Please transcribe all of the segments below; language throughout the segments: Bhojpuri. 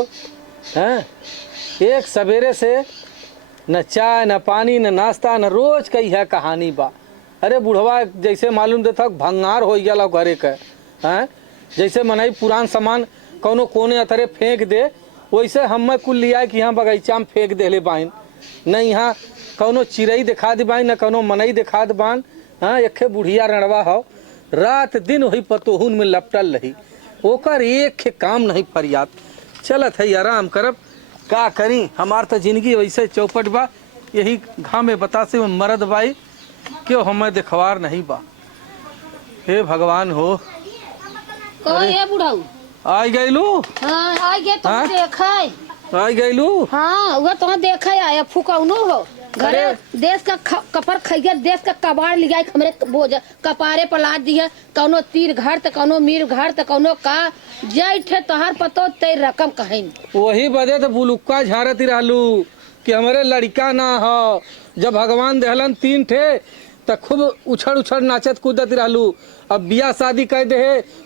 हैं एक सवेरे से न चाय न पानी न नाश्ता न रोज कई है कहानी बा। अरे बुढ़वा जैसे मालूम देता भंगार हो गया घरे के हैं, जैसे मनाई पुरान सामान कौनो कोने अतरे फेंक दे वैसे हम कुल लिया कि यहाँ बगीचा में फेंक देले बाइन। न यहाँ कौनो चिड़ई दिखा दी बाइन न कौनो मनई दिखा द बान। हाँ एक बुढ़िया रणवा हो रात दिन वही पतोहुन में लपटल रही, ओकर एक काम नहीं फरियाद। चलत है आराम करब का करी, हमार तो जिंदगी वैसे चौपट बा। यही घामे बतासे में मरद बाई क्यों हमें दिखवार नहीं बा। हे भगवान हो बुढ़ाऊ आई गईलू। हाँ आई गे तुम देखे आई गईलू। हाँ वो तुम देखे आया फुकौनो हो घरे देश का कपर खैया देश का कबाड़ लिया हमरे बोझ कपारे पर लाद दिया। कौनो तीर घर त कौनो मीर घर त कौनो का जैठे तोहर पतो ते रकम कहीं वही बदे तो बुलुक्का झारती रहलू कि हमारे लड़का ना हो। जब भगवान देहलन तीन ठे तो खूब उछड़ उछड़ नाचत कूदत रहलू। अब बिया शादी कह दे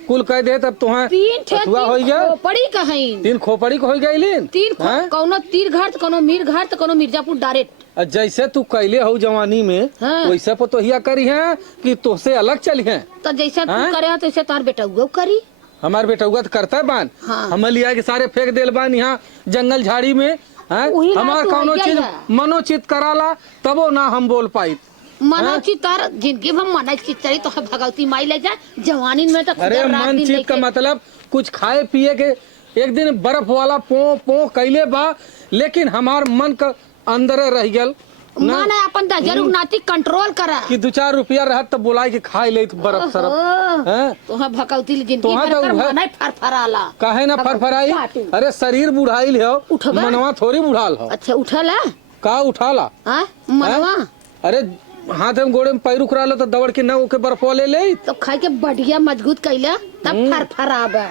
कुल कह दे तब तुहा तीन ठे हो गया खोपड़ी कहीं तीन खोपड़ी को हो गई तीन कौनो तीर घर त कौनो मीर घर त कौनो मिर्जापुर डायरेक्ट। जैसे तू कैले हो जवानी में हाँ। वैसे पर तो हिया करी है कि तुझसे अलग चली है। तो जैसे तू करे हो तैसे तार बेटा उगो करी। हमार बेटा उगत करता है बान। हाँ। हम लिया के सारे फेंक देल बान यहाँ जंगल झाड़ी में। हमार कौनो चीज मनोचित कराला तबो ना हम बोल पाई। मनोचित तार जिंदगी में मनोचित चली तो भगवती माई ले जा जवानी में तो अरे मन चित का मतलब कुछ खाए पिए के एक दिन बर्फ वाला पो पो कैले बा, लेकिन हमार मन का अंदर रह गल मन अपन दजर नाती कंट्रोल करा कि 2-4 रुपया रहत तो बुलाई के खाए ले बर्फ सरफ हैं तो भगवती जिंदगी भर मन फरफराला काहे ना फरफराई। अरे शरीर बुढ़ाइल हो मनवा थोड़ी बुढ़ाल हो। अच्छा उठला का उठाला मनवा। अरे हाथ में गोड़े में पैर उखरा लो तो दौड़ के ना ओके बर्फ ले ले तो खाई के बढ़िया मजबूत कैला तब फरफराबा।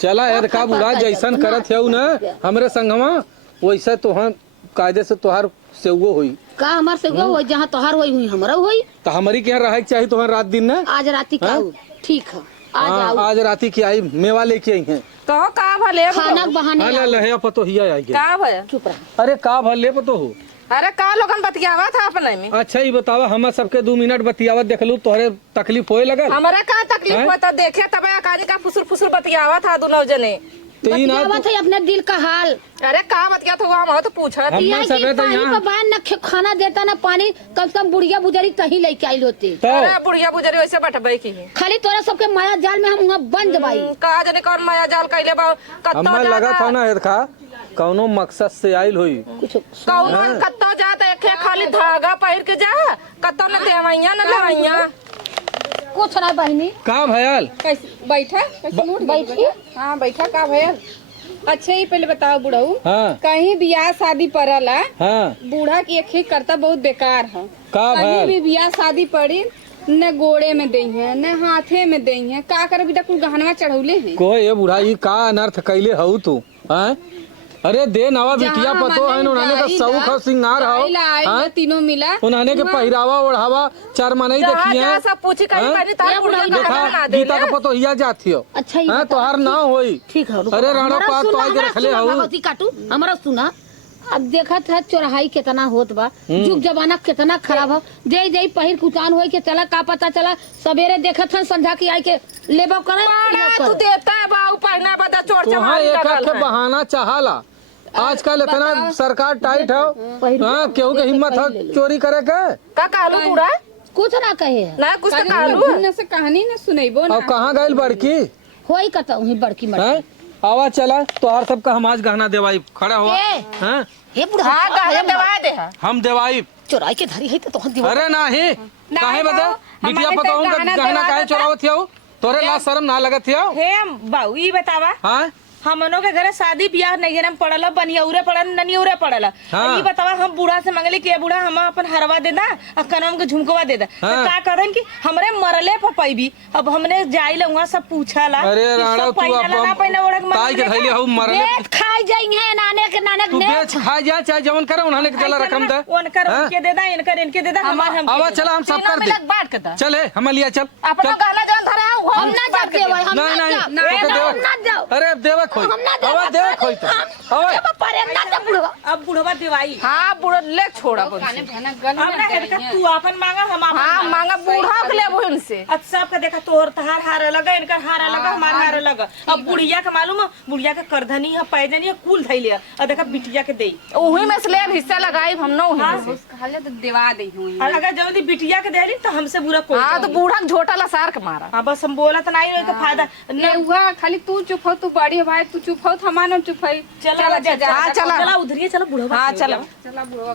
चला यार का बुढ़ा जैसन करत है ना हमरे संगवा वैसे तो हम कायदे से तोहार सेवो होई का हमार सेवो होई जहाँ तोहार होई हुई हमरा होई तो हमारी के यहाँ रहे चाहिए तोहार रात दिन ना। आज राती का ठीक है आज राती की आई मेवा लेके आई है तो का भले खाना बहाने लहे पतो हिया आई का भले चुप रह। अरे का भले पतो हो। अरे का लोगन बतियावा था अपने में। अच्छा ये बतावा हम सबके 2 मिनट बतियावत देखलू तोहरे तकलीफ होए लगल। हमारे का तकलीफ हुआ था देखे तब काजी का फुसुर फुसुर बतियावा था दोनों जने बतियावा था अपने दिल का हाल। अरे का बतिया था हम तो पूछा खाना देता ना पानी कम से कम बुढ़िया बुजरी तही लेके आई होते। अरे बुढ़िया बुजरी वैसे बैठबे की खाली तोरा सबके माया जाल में हम बन जबाई का जने कौन माया जाल कैले बा कत्तो लगा था ना खा कौनो मकसद से आइल होई कुछ कौन कत्तो जात एके खाली धागा पहिर के जा कत्तो न देवैया न लवैया कुछ ना बहनी का भयल बैठा बैठी। हाँ बैठा का भयल। अच्छा ही पहले बताओ बुढ़ऊ हाँ। कहीं बियाह शादी पड़ला हाँ। बूढ़ा की एक ही करता बहुत बेकार है। का कहीं भी बियाह शादी पड़ी न गोड़े में दई है न हाथे में दई है का कर बेटा कुल गहनवा चढ़ौले है को ये बुढ़ाई का अनर्थ कैले हऊ तू हैं। अरे दे नवा बिटिया पतो है उन्होंने का सौख हो सिंगार हो तीनों मिला उन्होंने के पहरावा ओढ़ावा चार मनाई देखी है सब पूछी देखा गीता का पतो हिया जाती हो। अच्छा है तो हर ना होई ठीक है। अरे राणा पास तो आके रखले हो काटू हमारा सुना। अब देखा था चौराहाई कितना होत बा जुग जमाना कितना खराब हो जय जय पहिर कुतान होई के चला का पता चला सवेरे देखा था संध्या की आई के लेबो करे तू देता है बाऊ पहना बदा चोर चमार एक के बहाना चाहला। आजकल इतना सरकार टाइट है हां केहू के हिम्मत है चोरी करे के का कहलू पूरा कुछ ना कहे ना कुछ तो कहलू न से कहानी न सुनैबो ना। अब कहां गइल बड़की होई कत ही बड़की मर आवा चला तोहार सब का हम आज गहना देवाई खड़ा हुआ हैं। हे बुढ़ा हां गहना देवा दे हम देवाई चोराई के धरी है तो हम अरे नाही काहे बता बिटिया पता हूं गहना काहे चोरावत हो तोरे ला शर्म ना लगत हो। हे बाऊ ई बतावा हां हमनों के घरे शादी ब्याह नहीं हम पड़ल बनियौरे पड़ल ननियौरे पड़ल। ये बतावा हम बूढ़ा से मांगले कि बूढ़ा हम अपन हरवा दे दा और कनम के झुमकवा दे दा तो का करन कि हमरे मरले पर पैबी। अब हमने जाइल वहां सब पूछला अरे राणा तू अब ताई के धइले हो मरले खाई जाएंगे नाने के तू बेच खा जा चाहे जवन करे उन्होंने के चला रकम दे उनकर उनके दे दा इनके दे दा हमार हम आवा चला हम सब कर दे बांट के दा चले हम लिया चल अपना गहना जवन धरे हम ना जाते हम नहीं ना जाओ अरे देवा देख होई हम ना दे हवा देख होई तो हवा जब परे ना दे बुढ़वा अब बुढ़वा देवाई हाँ बुढ़ा ले छोड़ा अपन खाने से। भना गल अब ना कहते तू अपन मांगा हम अपन हाँ मांगा। मांगा बूढ़ा के ले उनसे। अब सबका देखा तोहर तहार हार अलग है, इनकर हार अलग है, हमार हार अलग है। अब बुढ़िया के मालूम है, बुढ़िया के करधनी है, पैजनी है, कुल धैले है। और देखा बिटिया के दे वही में से ले हिस्सा लगाई हम ना वही में से। खाले तो देवा दे हूं और अगर जल्दी बिटिया के देली तो हमसे बुरा कोई हाँ तो बूढ़ा के झोटा लसार के मारा। हाँ बस हम बोला तो नहीं तो फायदा ये हुआ खाली तू चुप हो, तू बड़ी भाई तू चुप हो, हमारा चुप है। चला हाँ, चला। चला उधरिए चलो बुढ़वा हाँ चलो। चला बुढ़वा